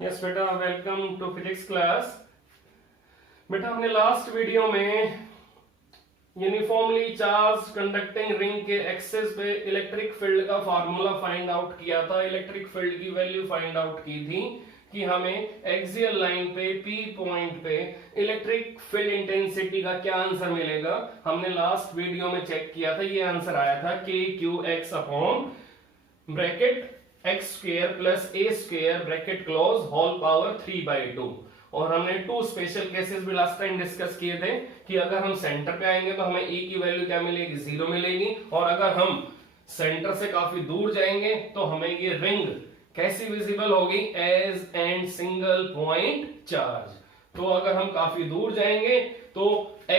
Yes बेटा, welcome to physics class. बेटा, हमने लास्ट वीडियो में यूनिफॉर्मली चार्ज कंडक्टिंग रिंग के एक्सेस पे इलेक्ट्रिक फील्ड का फार्मूला फाइंड आउट किया था। इलेक्ट्रिक फील्ड की वैल्यू फाइंड आउट की थी कि हमें एक्सियल लाइन पे पी पॉइंट पे इलेक्ट्रिक फील्ड इंटेंसिटी का क्या आंसर मिलेगा। हमने लास्ट वीडियो में चेक किया था, ये आंसर आया था K Q X upon bracket X square plus ए square bracket close whole power 3/2। और हमने टू स्पेशल केसेस भी लास्ट टाइम डिस्कस किए थे कि अगर हम सेंटर पे आएंगे तो हमें ए की वैल्यू क्या मिलेगी, 0 मिलेगी, और अगर हम सेंटर से काफी दूर जाएंगे तो हमें ये रिंग कैसी विजिबल होगी, as and single point charge. तो अगर हम काफी दूर जाएंगे तो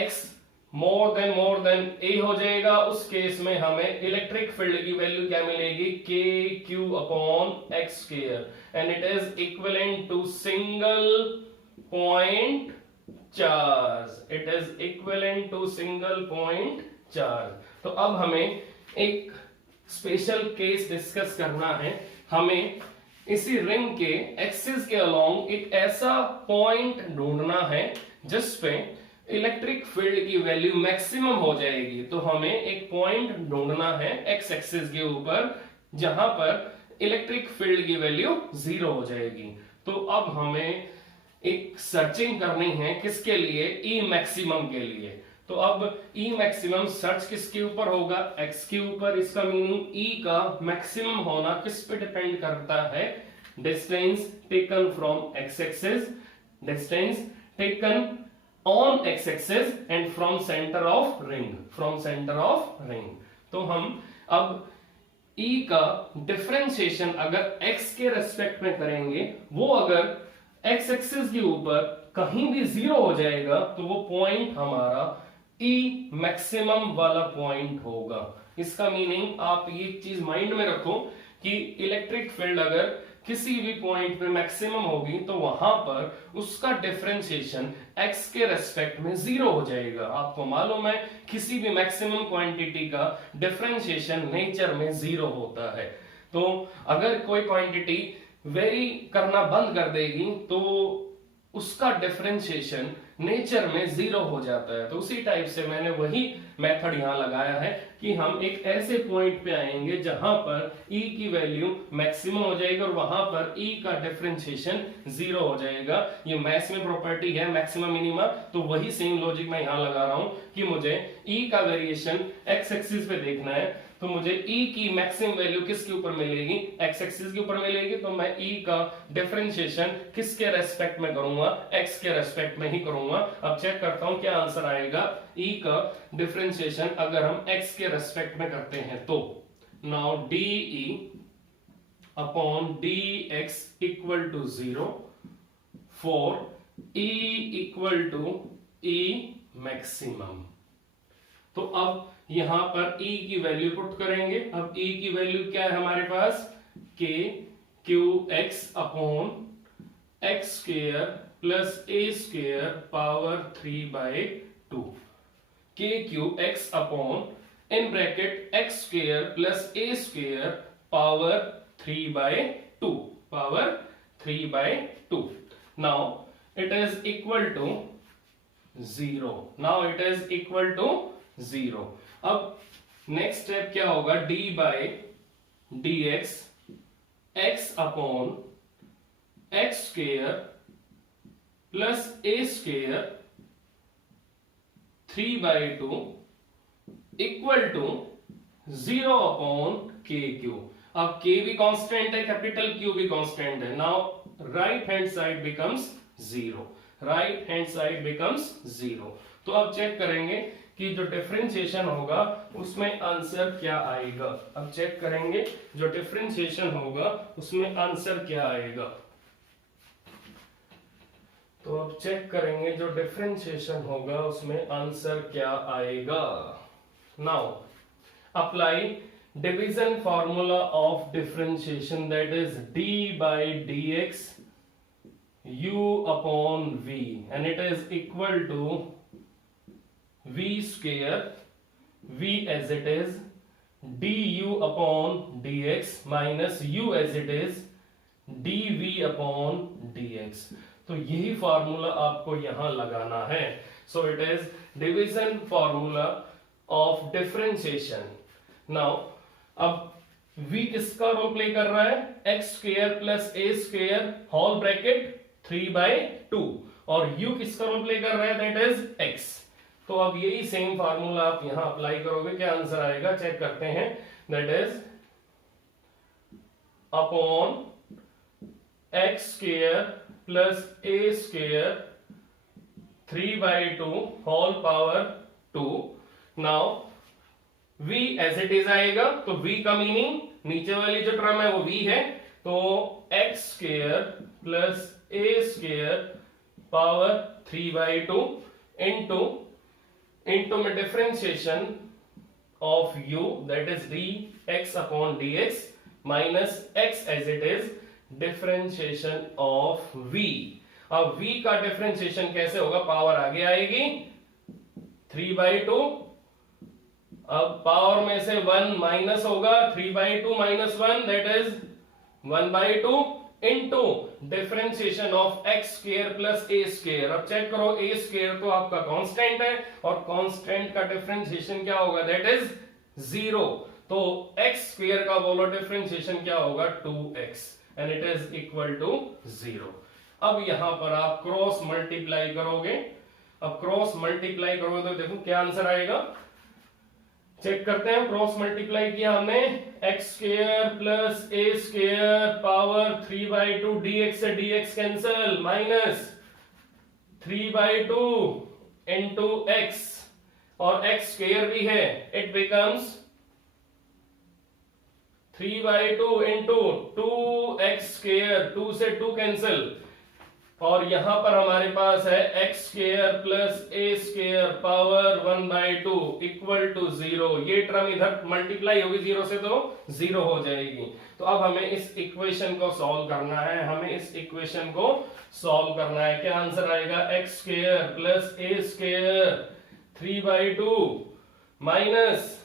x मोर देन ए हो जाएगा। उस केस में हमें इलेक्ट्रिक फील्ड की वैल्यू क्या मिलेगी, k q upon x square, and it is equivalent to single point charge. It is equivalent to single point charge. तो अब हमें एक स्पेशल केस डिस्कस करना है। हमें इसी रिंग के एक्सिस के अलोंग एक ऐसा पॉइंट ढूंढना है जिसपे इलेक्ट्रिक फील्ड की वैल्यू मैक्सिमम हो जाएगी। तो हमें एक पॉइंट ढूंढना है एक्स एक्सिस के ऊपर जहां पर इलेक्ट्रिक फील्ड की वैल्यू 0 हो जाएगी। तो अब हमें एक सर्चिंग करनी है, किसके लिए, ई मैक्सिमम के लिए। तो अब ई मैक्सिमम सर्च किसके ऊपर होगा, एक्स के ऊपर। इसका मीनिंग ई का मैक्सिमम होना किस पे डिपेंड करता है, distance taken from x axis, distance taken on x axis and from centre of ring, from centre of ring. तो हम अब E का डिफरेंशिएशन अगर x के रेस्पेक्ट में करेंगे, वो अगर x एक्सिस के ऊपर कहीं भी 0 हो जाएगा तो वो पॉइंट हमारा E मैक्सिमम वाला पॉइंट होगा। इसका मीनिंग आप ये चीज माइंड में रखो कि इलेक्ट्रिक फील्ड अगर किसी भी पॉइंट पे मैक्सिमम होगी तो वहां पर उसका डिफरेंशिएशन x के रेस्पेक्ट में 0 हो जाएगा। आपको मालूम है किसी भी मैक्सिमम क्वांटिटी का डिफरेंशिएशन नेचर में 0 होता है। तो अगर कोई क्वांटिटी वेरी करना बंद कर देगी तो उसका डिफरेंशिएशन नेचर में 0 हो जाता है। तो उसी टाइप से मैंने वही मेथड यहां लगाया है कि हम एक ऐसे पॉइंट पे आएंगे जहां पर E की वैल्यू मैक्सिमम हो जाएगी और वहां पर E का डिफरेंशिएशन 0 हो जाएगा। ये मैथ्स में प्रॉपर्टी है मैक्सिमम मिनिमा, तो वही सेम लॉजिक मैं यहां लगा रहा हूं कि मुझे E का वेरिएशन एक्स एक्सिस पे देखना है। तो मुझे E की मैक्सिमम वैल्यू किसके ऊपर मिलेगी, एक्स एक्सिस के ऊपर मिलेगी। तो मैं E का डिफरेंशिएशन किसके रेस्पेक्ट में करूंगा, x के रेस्पेक्ट में ही करूंगा। अब चेक करता हूं क्या आंसर आएगा। E का डिफरेंशिएशन अगर हम x के रेस्पेक्ट में करते हैं तो now dE upon dx equal to 0 for E equal to E maximum. तो अब यहां पर E की वैल्यू पुट करेंगे। अब E की वैल्यू क्या है हमारे पास, K Q X upon x square plus A square power 3/2। K Q X upon in bracket X square plus A square power 3/2, power 3/2। Now it is equal to 0। Now it is equal to 0। अब next step क्या होगा, d by D X upon x square plus A square 3/2 equal to 0 अपॉन K Q. अब k भी constant है, capital Q भी constant है। Now right hand side becomes 0, right hand side becomes 0। तो अब चेक करेंगे कि जो डिफरेंशिएशन होगा उसमें आंसर क्या आएगा। अब चेक करेंगे जो डिफरेंशिएशन होगा उसमें आंसर क्या आएगा। तो अब चेक करेंगे जो डिफरेंशिएशन होगा उसमें आंसर क्या आएगा। Now apply division formula of differentiation, that is d by dx u upon v, and it is equal to v square, v as it is, du upon dx minus u as it is, dv upon dx। तो यही formula आपको यहां लगाना है। So it is division formula of differentiation. Now अब v किसका role play कर रहा है, एक्स स्क्वायर प्लस ए स्क्वायर होल ब्रैकेट 3/2, और u किसका रोल प्ले कर रहा है, दैट इज x। तो अब यही सेम फार्मूला आप यहां अप्लाई करोगे, क्या आंसर आएगा चेक करते हैं, that is upon x square plus A square 3/2 whole power 2। Now v as it is आएगा, तो v का मीनिंग नीचे वाली जो टर्म है वो v है, तो एक्स स्क्वायर प्लस ए स्क्वायर पावर 3/2 इंटू में differentiation of u that is dx upon dx minus x as it is differentiation of v। अब v का डिफरेंशिएशन कैसे होगा, पावर आगे आएगी 3/2, अब पावर में से 1 माइनस होगा, 3/2 minus 1 that is 1/2 into differentiation of x square plus A square. अब चेक करो, ए स्क्वायर तो आपका कांस्टेंट है और कांस्टेंट का डिफरेंशिएशन क्या होगा, दैट इज 0। तो एक्स स्क्वायर का बोलो डिफरेंशिएशन क्या होगा, 2x and it is equal to 0। अब यहां पर आप क्रॉस मल्टीप्लाई करोगे, अब क्रॉस मल्टीप्लाई करोगे तो देखो क्या आंसर आएगा, चेक करते हैं। क्रॉस मल्टीप्लाई किया हमने, एक्स स्क्वायर प्लस ए स्क्वायर पावर 3/2 dx से dx cancel minus 3/2 into x, और एक्स स्क्वायर भी है, it becomes 3/2 into 2x square, 2 से 2 कैंसिल, और यहां पर हमारे पास है x square plus A square power 1/2 equal to 0। ये टर्म इधर मल्टीप्लाई होगी 0 से तो 0 हो जाएगी। तो अब हमें इस इक्वेशन को सॉल्व करना है, हमें इस इक्वेशन को सॉल्व करना है। क्या आंसर आएगा, x square plus A square 3/2 minus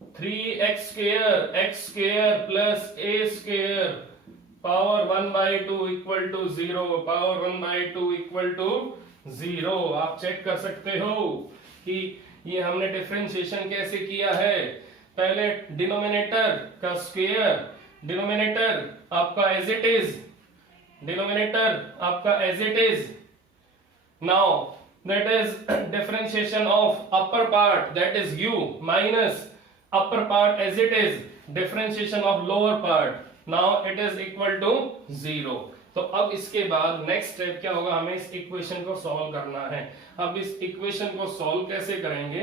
3x square plus A square power 1/2 equal to 0, power 1/2 equal to 0। आप चेक कर सकते हो कि ये हमने डिफरेंशिएशन कैसे किया है। पहले डिनोमिनेटर का स्क्वायर, डिनोमिनेटर आपका एज इट इज, डिनोमिनेटर आपका as it is, now that is differentiation of upper part that is u minus upper part as it is differentiation of lower part, now it is equal to 0। तो अब इसके बाद next step क्या होगा, हमें इस equation को solve करना है। अब इस इक्वेशन को सॉल्व कैसे करेंगे,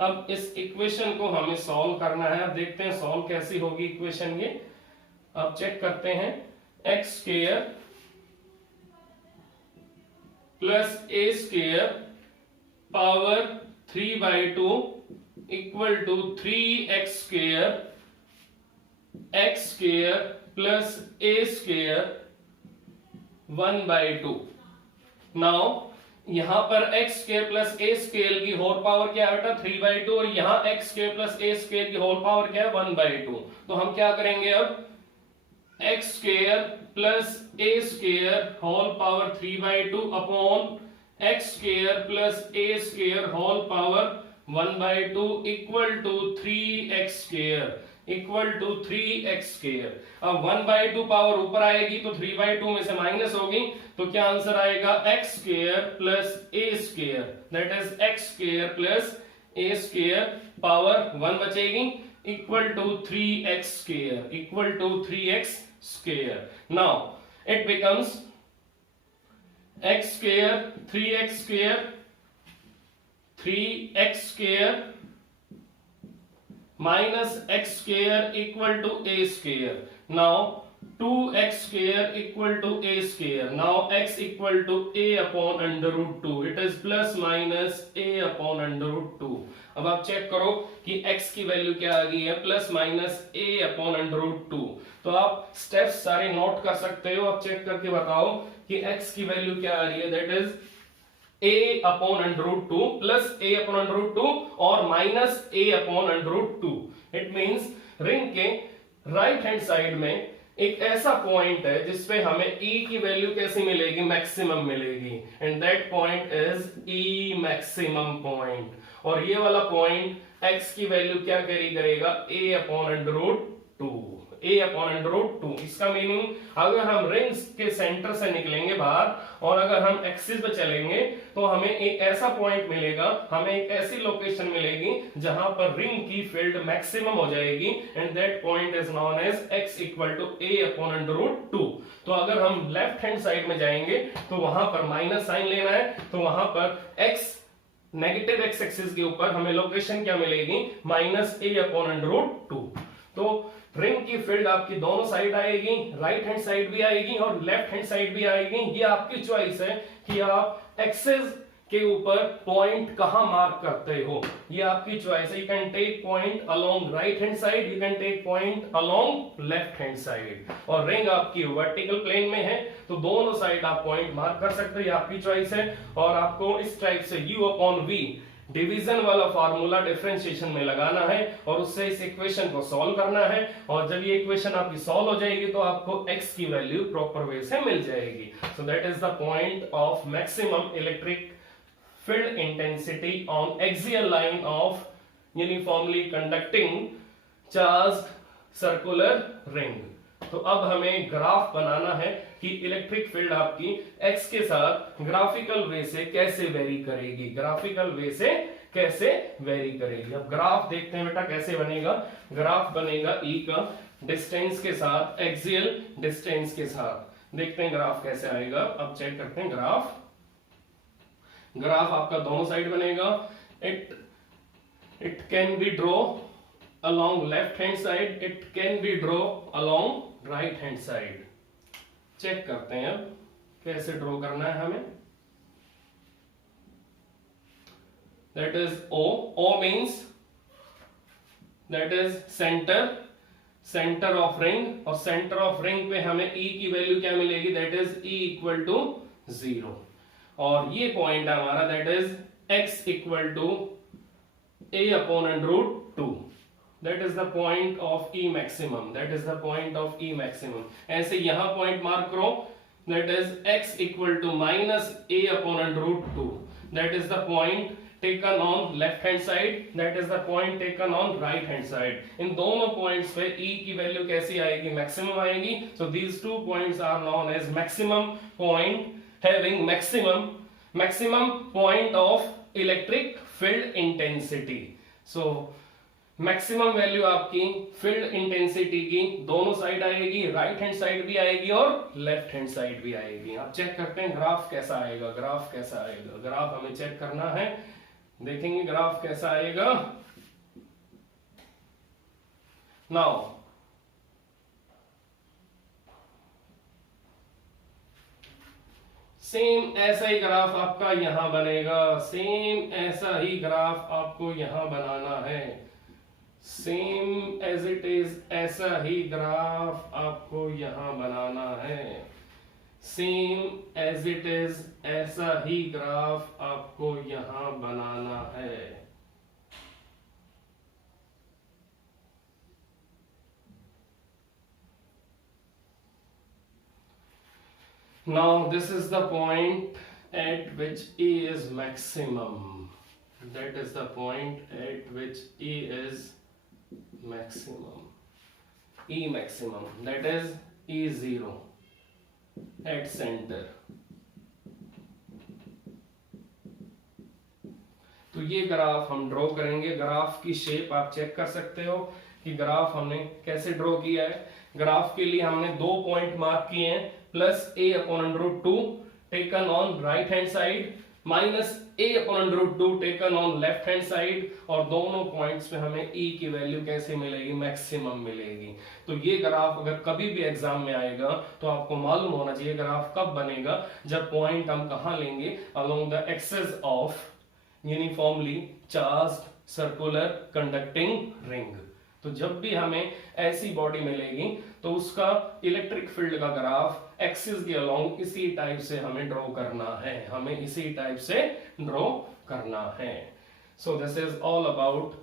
अब इस इक्वेशन को हमें सॉल्व करना है। अब देखते हैं सॉल्व कैसी होगी इक्वेशन ये। अब चेक करते हैं, X square plus A square power 3/2 equal to 3x square X square plus A square 1/2। Now यहां पर x स्क्वायर प्लस ए स्क्वायर की होल पावर क्या है बेटा, 3/2, और यहां x स्क्वायर प्लस ए स्क्वायर की होल पावर क्या है, 1/2। तो हम क्या करेंगे, अब x square plus A square whole power 3/2 upon x square plus A square whole power 1/2 equal to 3x square equal to 3x square. अब 1/2 पावर ऊपर आएगी तो 3/2 में से माइनस होगी, तो क्या आंसर आएगा, x square plus A square that is x square plus A square power 1 बचेगी equal to 3x square equal to 3x square. Now it becomes x square 3x square 3x square minus x square equal to a square. Now 2x square equal to a square. Now x equal to a upon √2, it is plus minus a upon √2। अब आप check करो कि x की value क्या आ गई है, plus minus a upon √2। तो आप स्टेप्स सारे नोट कर सकते हो, आप चेक करके बताओ कि x की वैल्यू क्या आ रही है, that is a upon √2 plus a upon √2 और minus a upon √2। It means ring के राइट हैंड साइड में एक ऐसा पॉइंट है जिसपे हमें E की वैल्यू कैसी मिलेगी, मैक्सिमम मिलेगी, and that point is E maximum point. और ये वाला पॉइंट x की वैल्यू क्या कैरी करेगा, a upon under root 2, a upon under root 2। इसका मीनिंग अगर हम रिंग्स के सेंटर से निकलेंगे बाहर और अगर हम एक्सिस पे चलेंगे तो हमें एक ऐसा पॉइंट मिलेगा, हमें एक ऐसी लोकेशन मिलेगी जहां पर रिंग की फील्ड मैक्सिमम हो जाएगी, and that point is known as x equal to a upon under root 2। तो अगर हम लेफ्ट हैंड साइड में जाएंगे तो वहां पर माइनस साइन लेना है, तो वहां पर x नेगेटिव एक्स एक्सिस के ऊपर हमें लोकेशन क्या मिलेगी, minus a upon under root 2। तो रिंग की फील्ड आपकी दोनों साइड आएगी, राइट हैंड साइड भी आएगी और लेफ्ट हैंड साइड भी आएगी। ये आपकी चॉइस है कि आप एक्सिस के ऊपर पॉइंट कहां मार्क करते हो, ये आपकी चॉइस है। You can take point along right hand side, you can take point along left hand side. और रिंग आपकी वर्टिकल प्लेन में है तो दोनों साइड आप पॉइंट मार्क कर सकते हो, ये आपकी चॉइस है। और आपको इस टाइप से u अपॉन v डिवीजन वाला फार्मूला डिफरेंशिएशन में लगाना है और उससे इस इक्वेशन को सॉल्व करना है। और जब ये इक्वेशन आपकी सॉल्व हो जाएगी तो आपको x की वैल्यू प्रॉपर वे से मिल जाएगी। सो that is the point of maximum electric field intensity on axial line of uniformly conducting charged circular ring। तो अब हमें ग्राफ बनाना है कि इलेक्ट्रिक फील्ड आपकी x के साथ ग्राफिकल वे से कैसे वेरी करेगी, ग्राफिकल वे से कैसे वेरी करेगी। अब ग्राफ देखते हैं बेटा कैसे बनेगा। ग्राफ बनेगा E का डिस्टेंस के साथ, एक्सियल डिस्टेंस के साथ। देखते हैं ग्राफ कैसे आएगा। अब चेक करते हैं ग्राफ। ग्राफ आपका दोनों साइड बनेगा। It can be draw along left hand side, it can be draw along right hand side। Check करते हैं अब कैसे ड्रॉ करना है हमें। that is O means that is center of ring, और center of ring पे हमें E की वैल्यू क्या मिलेगी, that is E equal to 0। और ये पॉइंट है हमारा, that is x equal to a upon under root 2। That is the point of E maximum, that is the point of E maximum। ऐसे यहां point mark करो, that is x equal to minus a upon under root 2। that is the point taken on left hand side, that is the point taken on right hand side। इन दोनों points पे E की value कैसी आएगी, maximum आएगी। so these two points are known as maximum point, having maximum point of electric field intensity। so maximum value आपकी field intensity की दोनों side आएगी, राइट हैंड साइड भी आएगी और लेफ्ट हैंड साइड भी आएगी। अब चेक करते हैं ग्राफ कैसा आएगा। ग्राफ कैसा आएगा, ग्राफ हमें चेक करना है, देखेंगे ग्राफ कैसा आएगा। नाउ सेम ऐसा ही ग्राफ आपका यहां बनेगा, सेम ऐसा ही ग्राफ आपको यहां बनाना है, सेम एज इट इज ऐसा ही ग्राफ आपको यहां बनाना है, सेम एज इट इज ऐसा ही ग्राफ आपको यहां बनाना है। Now this is the point at which E is maximum, that is the point at which E is maximum, E maximum, that is E0 at center। तो ये graph हम draw करेंगे। Graph की shape आप check कर सकते हो कि ग्राफ हमने कैसे ड्रॉ किया है। ग्राफ के लिए हमने 2 पॉइंट मार्क किए हैं, plus a upon under root 2 taken on right hand side, minus a upon under root 2 taken on left hand side. और दोनों पॉइंट्स पे हमें e की वैल्यू कैसे मिलेगी, मैक्सिमम मिलेगी। तो ये ग्राफ अगर कभी भी एग्जाम में आएगा तो आपको मालूम होना चाहिए ग्राफ कब बनेगा, जब पॉइंट हम कहां लेंगे, along the axis of uniformly charged circular conducting ring. तो जब भी हमें ऐसी बॉडी मिलेगी तो उसका इलेक्ट्रिक फील्ड का ग्राफ एक्सिस के अलोंग इसी टाइप से हमें ड्रॉ करना है, हमें इसी टाइप से ड्रॉ करना है। So this is all about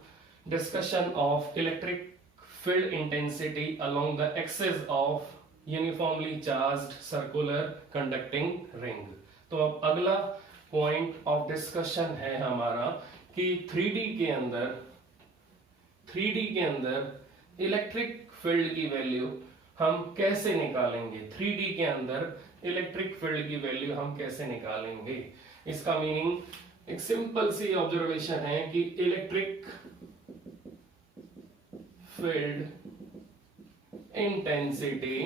discussion of electric field intensity along the axis of uniformly charged circular conducting ring. तो अब अगला पॉइंट ऑफ डिस्कशन है हमारा कि 3D के अंदर इलेक्ट्रिक फील्ड की वैल्यू हम कैसे निकालेंगे। 3D के अंदर इलेक्ट्रिक फील्ड की वैल्यू हम कैसे निकालेंगे। इसका मीनिंग एक सिंपल सी ऑब्जर्वेशन है कि electric field intensity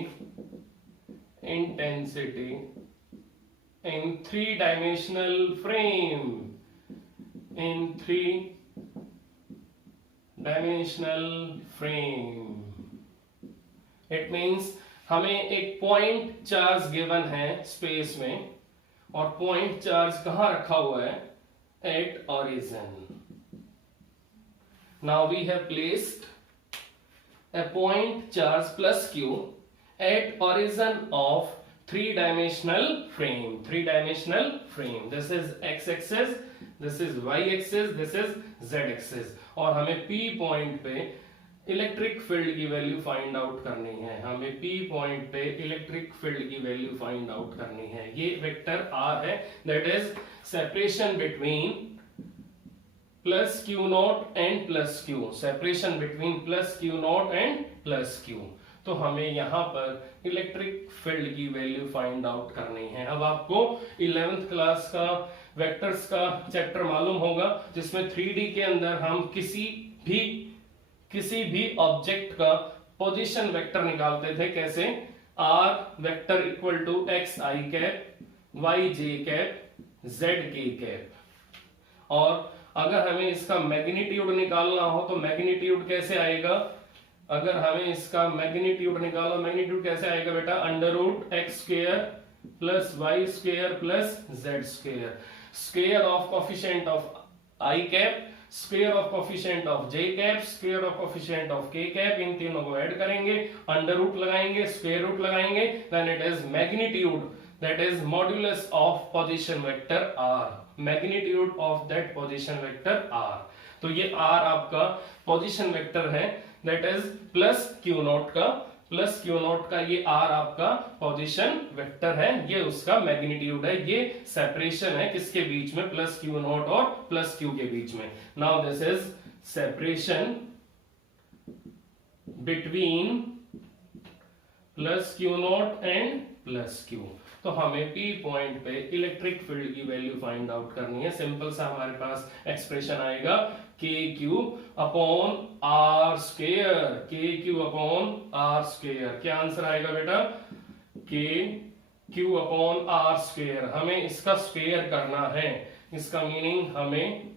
in three-dimensional frame, in three-dimensional frame, it means हमें एक पॉइंट चार्ज गिवन है स्पेस में और पॉइंट चार्ज कहां रखा हुआ है, at origin. Now we have placed a point charge plus q at origin of three-dimensional frame. This is x-axis, this is y-axis, this is z-axis। और हमें p point पे इलेक्ट्रिक फील्ड की value find out करनी है। हमें p point पे electric field की value find out करनी है। ये वेक्टर r है, that is separation between plus Q not and plus Q, separation between plus Q not and plus Q. तो हमें यहां पर इलेक्ट्रिक फील्ड की वैल्यू फाइंड आउट करनी है। अब आपको 11th क्लास का वेक्टर्स का चैप्टर मालूम होगा जिसमें 3D के अंदर हम किसी भी ऑब्जेक्ट का पोजीशन वेक्टर निकालते थे। कैसे, r vector equal to x i cap, y j cap, z k cap. और अगर हमें इसका मैग्नीट्यूड निकालना हो तो मैग्नीट्यूड कैसे आएगा, अगर हमें इसका मैग्नीट्यूड निकालना, मैग्नीट्यूड कैसे आएगा बेटा, under root x square plus y square plus z square, square of coefficient of i cap, square of coefficient of j cap, square of coefficient of k cap, इन तीनों को ऐड करेंगे, under root लगाएंगे, square root लगाएंगे, then it is magnitude, that is modulus of position vector r, magnitude of that position vector r। तो ये r आपका position vector है, that is plus Q not का ये r आपका पोजीशन वेक्टर है, ये उसका मैग्नीट्यूड है, ये सेपरेशन है किसके बीच में, प्लस क्यू नॉट और प्लस क्यू के बीच में। Now this is separation between plus Q not and plus Q. तो हमें P पॉइंट पे इलेक्ट्रिक फील्ड की वैल्यू फाइंड आउट करनी है। सिंपल सा हमारे पास एक्सप्रेशन आएगा KQ अपॉन R स्क्वायर। क्या आंसर आएगा बेटा, KQ अपॉन R स्क्वायर। हमें इसका स्क्वायर करना है, इसका मीनिंग हमें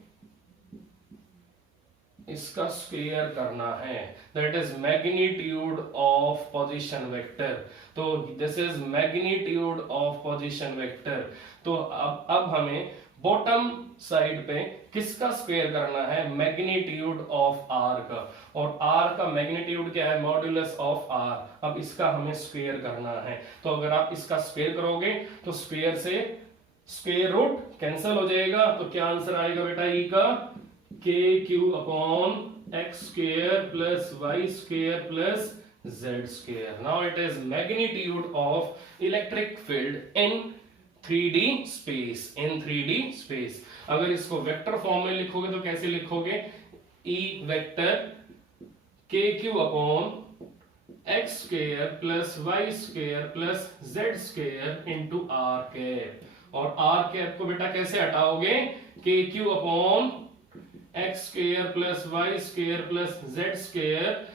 इसका स्क्वायर करना है, that is magnitude of position vector. तो this is magnitude of position vector. तो अब हमें बॉटम साइड पे किसका स्क्वायर करना है, मैग्नीट्यूड ऑफ r का, और r का मैग्नीट्यूड क्या है, मॉड्यूलस ऑफ r। अब इसका हमें स्क्वायर करना है। तो अगर आप इसका स्क्वायर करोगे तो स्क्वायर से स्क्वायर रूट कैंसिल हो जाएगा, तो क्या आंसर आएगा बेटा ई का, KQ upon x square plus y square plus z square. Now it is magnitude of electric field in 3D space. अगर इसको वेक्टर फॉर्म में लिखोगे तो कैसे लिखोगे, E vector KQ upon x square plus y square plus z square into r cap. और r cap को बेटा कैसे हटाओगे, KQ upon x square plus y square plus z square.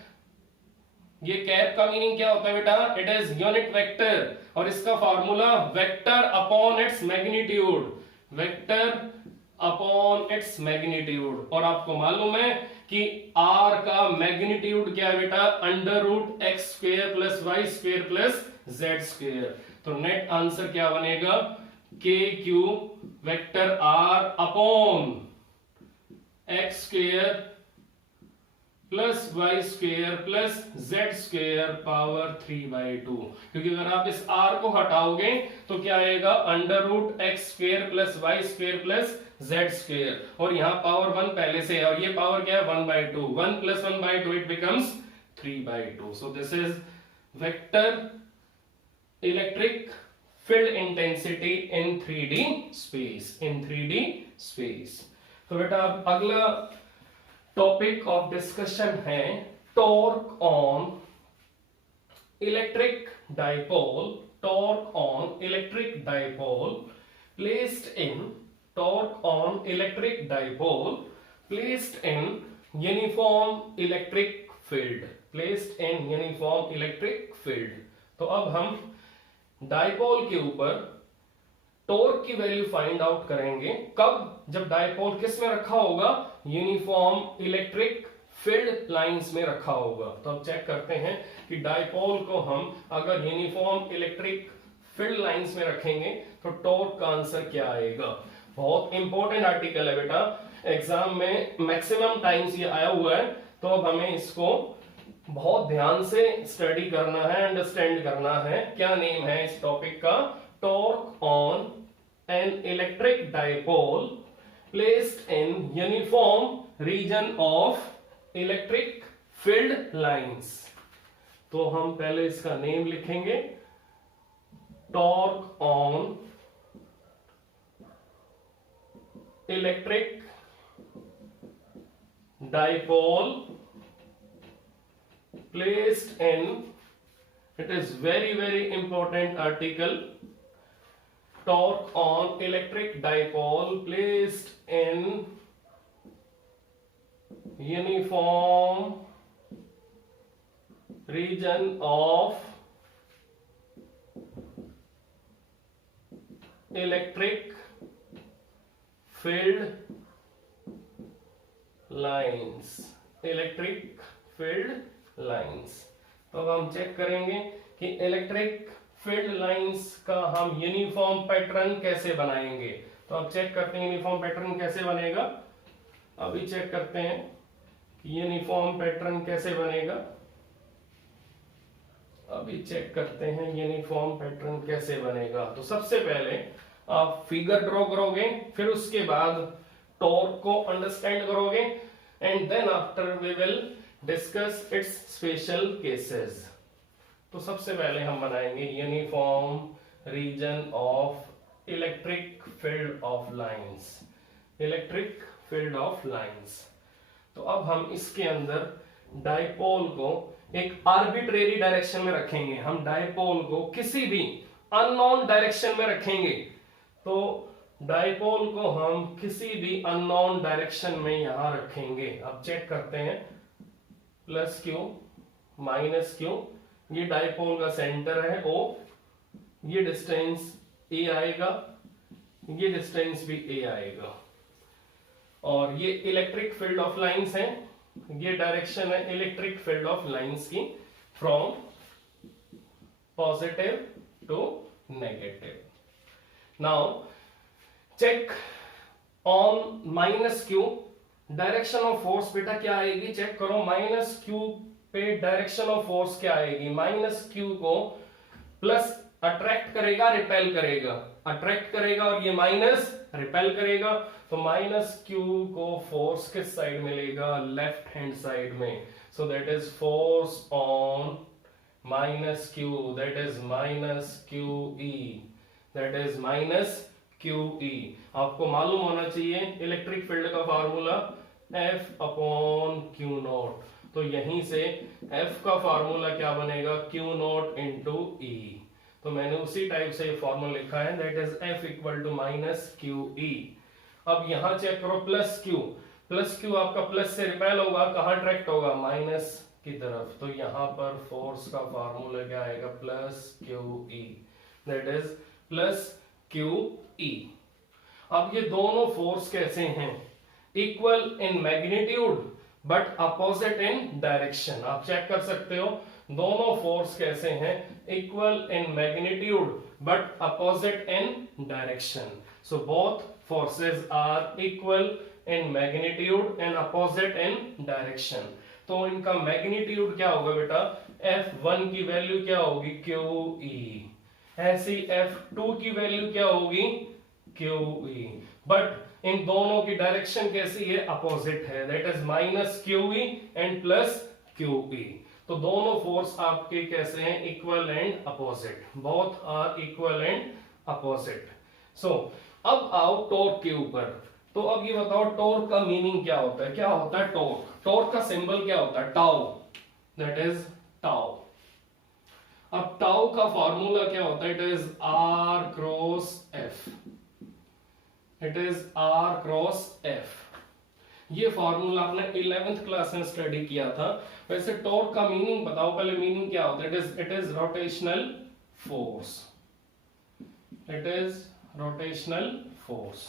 ये कैप का मीनिंग क्या होता है बेटा, इट इज यूनिट वेक्टर, और इसका formula vector upon its magnitude. और आपको मालूम है कि r का मैग्नीट्यूड क्या है बेटा, under root x square plus y square plus z square. तो नेट आंसर क्या बनेगा, KQ vector r upon x square plus y square plus z square power 3/2। क्योंकि अगर आप इस r को हटाओगे तो क्या आएगा, under root x square plus y square plus z square, और यहाँ पावर 1 पहले से है, और ये पावर क्या है, 1/2, 1 plus 1/2 it becomes 3/2। So this is vector electric field intensity in 3D space, in 3D space. तो बेटा अब अगला टॉपिक ऑफ डिस्कशन है torque on electric dipole, torque on electric dipole placed in, torque on electric dipole placed in uniform electric field, placed in uniform electric field. तो अब हम dipole के ऊपर टॉर्क की वैल्यू फाइंड आउट करेंगे। कब? जब डाइपोल किस में रखा होगा? यूनिफॉर्म इलेक्ट्रिक फील्ड लाइंस में रखा होगा। तो अब चेक करते हैं कि डाइपोल को हम अगर यूनिफॉर्म इलेक्ट्रिक फील्ड लाइंस में रखेंगे तो टॉर्क का आंसर क्या आएगा। बहुत इंपॉर्टेंट आर्टिकल है बेटा, एग्जाम में मैक्सिमम टाइम्स ये आया हुआ है, तो अब हमें इसको बहुत ध्यान से स्टडी करना है, अंडरस्टैंड करना है। क्या नेम है इस टॉपिक का? Torque on an electric dipole placed in uniform region of electric field lines. तो हम पहले इसका नेम लिखेंगे, torque on electric dipole placed in, it is very important article, torque on electric dipole placed in uniform region of electric field lines, electric field lines. तो अब हम check करेंगे कि इलेक्ट्रिक फील्ड लाइंस का हम uniform pattern कैसे बनाएंगे। तो अब चेक करते हैं यूनिफॉर्म पैटर्न कैसे बनेगा। अभी चेक करते हैं कि यूनिफॉर्म पैटर्न कैसे बनेगा। अभी चेक करते हैं यूनिफॉर्म पैटर्न कैसे बनेगा। तो सबसे पहले आप फिगर ड्रॉ करोगे, फिर उसके बाद टॉर्क को अंडरस्टैंड करोगे, and then after we will discuss its special cases. तो सबसे पहले हम बनाएंगे uniform region of electric field of lines, electric field of lines. तो अब हम इसके अंदर डाइपोल को एक आर्बिट्रेरी डायरेक्शन में रखेंगे। हम डाइपोल को किसी भी अननोन डायरेक्शन में रखेंगे। तो डाइपोल को हम किसी भी अननोन डायरेक्शन में यहां रखेंगे। अब चेक करते हैं, प्लस क्यू माइनस क्यू, ये डाइपोल का सेंटर है O, ये डिस्टेंस A आएगा, ये डिस्टेंस भी A आएगा, और ये इलेक्ट्रिक फील्ड ऑफ लाइंस है, ये डायरेक्शन है इलेक्ट्रिक फील्ड ऑफ लाइंस की, from positive to negative. Now check on minus q, direction of force बेटा क्या आएगी, चेक करो। माइनस क्यू पे डायरेक्शन ऑफ फोर्स क्या आएगी? माइनस क्यू को प्लस अट्रैक्ट करेगा, रिपेल करेगा, अट्रैक्ट करेगा, और ये माइनस रिपेल करेगा। तो माइनस क्यू को फोर्स किस साइड मिलेगा? लेफ्ट हैंड साइड में। So that is force on minus q, that is minus q e, that is minus QE। आपको मालूम होना चाहिए इलेक्ट्रिक फील्ड का फार्मूला F अपॉन Q नॉट। तो यहीं से F का फार्मूला क्या बनेगा? Q naught into E। तो मैंने उसी टाइप से फॉर्मूला लिखा है, that is F equal to minus QE। अब यहां चेक करो, प्लस Q, प्लस Q आपका प्लस से रिपेल होगा, कहां अट्रैक्ट होगा? माइनस की तरफ। तो यहां पर फोर्स का फार्मूला क्या आएगा? Plus QE, that is plus QE। अब ये दोनों फोर्स कैसे हैं? Equal in magnitude but opposite in direction. आप चेक कर सकते हो दोनों फोर्स कैसे हैं? Equal in magnitude but opposite in direction. So both forces are equal in magnitude and opposite in direction. तो इनका मैग्नीट्यूड क्या होगा बेटा? F1 की वैल्यू क्या होगी? QE। ऐसी F2 की वैल्यू क्या होगी? QE। बट इन दोनों की डायरेक्शन कैसी है? अपोजिट है, that is minus QE and plus QE। तो दोनों फोर्स आपके कैसे हैं, equal and opposite, both are equal and opposite. So अब आओ टॉर्क के ऊपर। तो अब ये बताओ टॉर्क का मीनिंग क्या होता है, क्या होता है टॉर्क, टॉर्क का सिंबल क्या होता है, टाउ, दैट इज टाउ। अब टाउ का फॉर्मूला क्या होता है, it is r cross F, it is r cross F. ये फॉर्मूला आपने 11th क्लास में स्टडी किया था। वैसे टॉर्क का मीनिंग बताओ पहले, मीनिंग क्या होता है, it is rotational force, it is rotational force.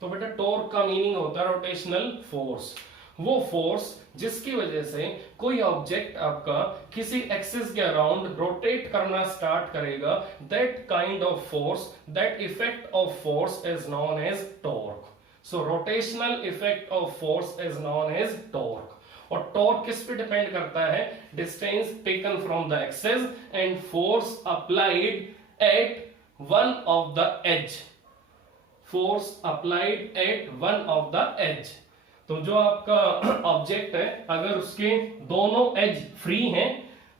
तो बेटा टॉर्क का मीनिंग होता है रोटेशनल फोर्स, वो फोर्स जिसकी वजह से कोई ऑब्जेक्ट आपका किसी एक्सिस के अराउंड रोटेट करना स्टार्ट करेगा, that kind of force, that effect of force is known as torque. So rotational effect of force is known as torque. और टॉर्क किस पे डिपेंड करता है, distance taken from the axis and force applied at one of the edge, force applied at one of the edge. तो जो आपका object है अगर उसके दोनों एज फ्री हैं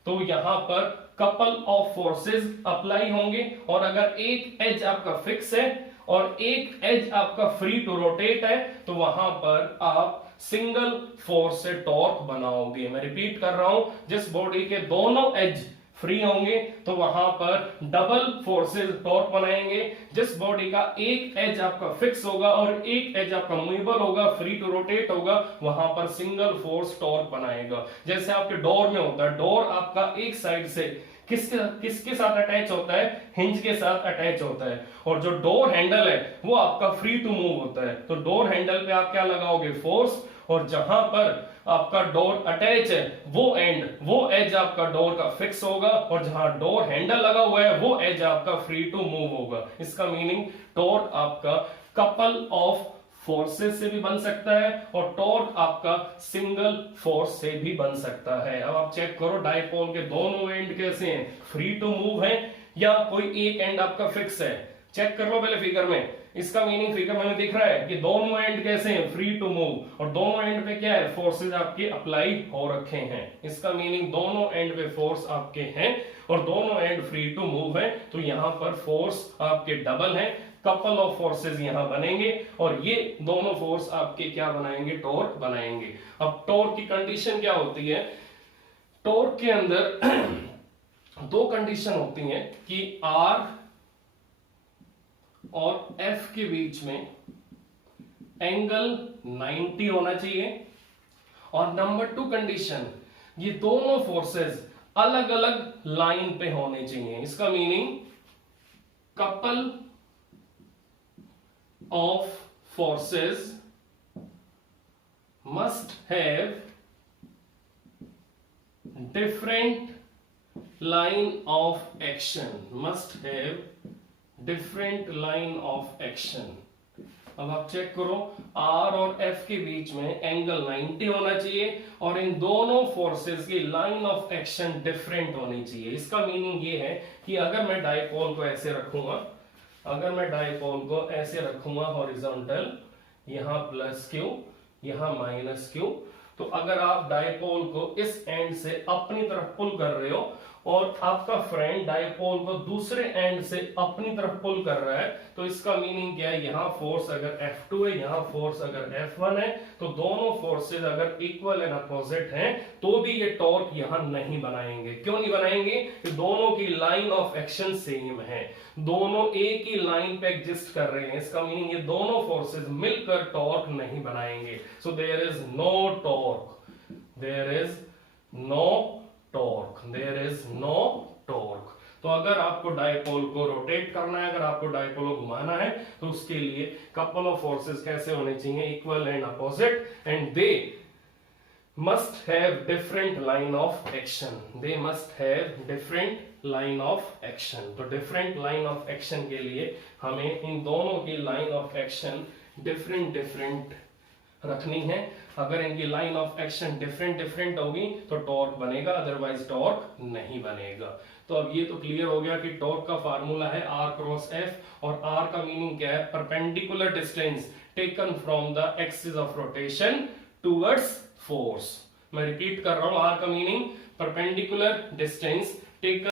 तो यहां पर कपल ऑफ फोर्सेस अप्लाई होंगे, और अगर एक एज आपका फिक्स है और एक एज आपका फ्री टू रोटेट है तो वहां पर आप सिंगल फोर्स से टॉर्क बनाओगे। मैं रिपीट कर रहा हूं, जिस बॉडी के दोनों एज फ्री होंगे तो वहां पर डबल फोर्सेस टॉर्क बनाएंगे। जिस बॉडी का एक एज आपका फिक्स होगा और एक एज आपका मूवेबल होगा, फ्री टू रोटेट होगा, वहां पर सिंगल फोर्स टॉर्क बनाएगा। जैसे आपके डोर में होता है, डोर आपका एक साइड से किसके साथ अटैच होता है, हिंज के साथ अटैच होता है, और जो डोर हैंडल है वो आपका फ्री टू मूव होता है। तो डोर हैंडल पे आप क्या लगाओगे, फोर्स, और जहां पर आपका डोर अटैच है वो एज आपका डोर का फिक्स होगा, और जहां डोर हैंडल लगा हुआ है वो एज आपका फ्री टू मूव होगा। इसका मीनिंग टॉर्क आपका कपल ऑफ फोर्सेस से भी बन सकता है और टॉर्क आपका सिंगल फोर्स से भी बन सकता है। अब आप चेक करो डाइपोल के दोनों एंड कैसे हैं, फ्री टू मूव है या कोई एक एंड आपका फिक्स है। चेक कर लो पहले फिगर में, इसका मीनिंग फिगर में दिख रहा है कि दोनों एंड कैसे हैं, फ्री टू मूव, और दोनों एंड पे क्या है, फोर्सेस आपके अप्लाई हो रखे हैं। इसका मीनिंग दोनों एंड पे फोर्स आपके हैं और दोनों एंड फ्री टू मूव है, तो यहां पर फोर्स आपके डबल है, कपल ऑफ फोर्सेस यहां बनेंगे और ये दोनों फोर्स आपके क्या बनाएंगे, टॉर्क बनाएंगे। अब टॉर्क की कंडीशन क्या होती है, टॉर्क के अंदर दो कंडीशन होती हैं कि आर और एफ के बीच में एंगल 90 होना चाहिए, और नंबर 2 कंडीशन, ये दोनों फोर्सेस अलग अलग लाइन पे होने चाहिए। इसका meaning couple of forces must have different line of action, must have different line of action. अब आप चेक करो, आर और एफ के बीच में एंगल 90 होना चाहिए और इन दोनों फोर्सेस की लाइन ऑफ एक्शन डिफरेंट होनी चाहिए। इसका मीनिंग ये है कि अगर मैं डाइपोल को ऐसे रखूंगा, अगर मैं डाइपोल को ऐसे रखूंगा हॉरिजॉन्टल, यहां प्लस क्यू यहां माइनस क्यू, तो अगर आप डाइपोल को इस एंड से अपनी तरफ पुल कर रहे हो और आपका फ्रेंड डाइपोल को दूसरे एंड से अपनी तरफ पुल कर रहा है, तो इसका मीनिंग क्या है, यहां फोर्स अगर F2 है, यहां फोर्स अगर F1 है, तो दोनों फोर्सेस अगर इक्वल एंड अपोजिट हैं तो भी ये टॉर्क यहां नहीं बनाएंगे। क्यों नहीं बनाएंगे, कि दोनों की लाइन ऑफ एक्शन सेम है, दोनों एक ही लाइन पे एग्जिस्ट कर रहे हैं। इसका मीनिंग ये दोनों फोर्सेस मिलकर टॉर्क नहीं बनाएंगे। So there is no torque, there is no torque, there is no torque. तो अगर आपको डाइपोल को रोटेट करना है, अगर आपको डाइपोल को घुमाना है, तो उसके लिए कपल ऑफ फोर्सेस कैसे होने चाहिए, equal and opposite, and they must have different line of action, they must have different line of action. तो डिफरेंट लाइन ऑफ एक्शन के लिए हमें इन दोनों की line of action different different रखनी है। अगर इनकी line of action different different होगी तो टॉर्क बनेगा, अदरवाइज टॉर्क नहीं बनेगा। तो अब ये तो क्लियर हो गया कि टॉर्क का फार्मूला है आर क्रॉस एफ, और आर का मीनिंग क्या है, perpendicular distance taken from the axis of rotation towards force. मैं रिपीट कर रहा हूं, आर का मीनिंग परपेंडिकुलर डिस्टेंस टेकन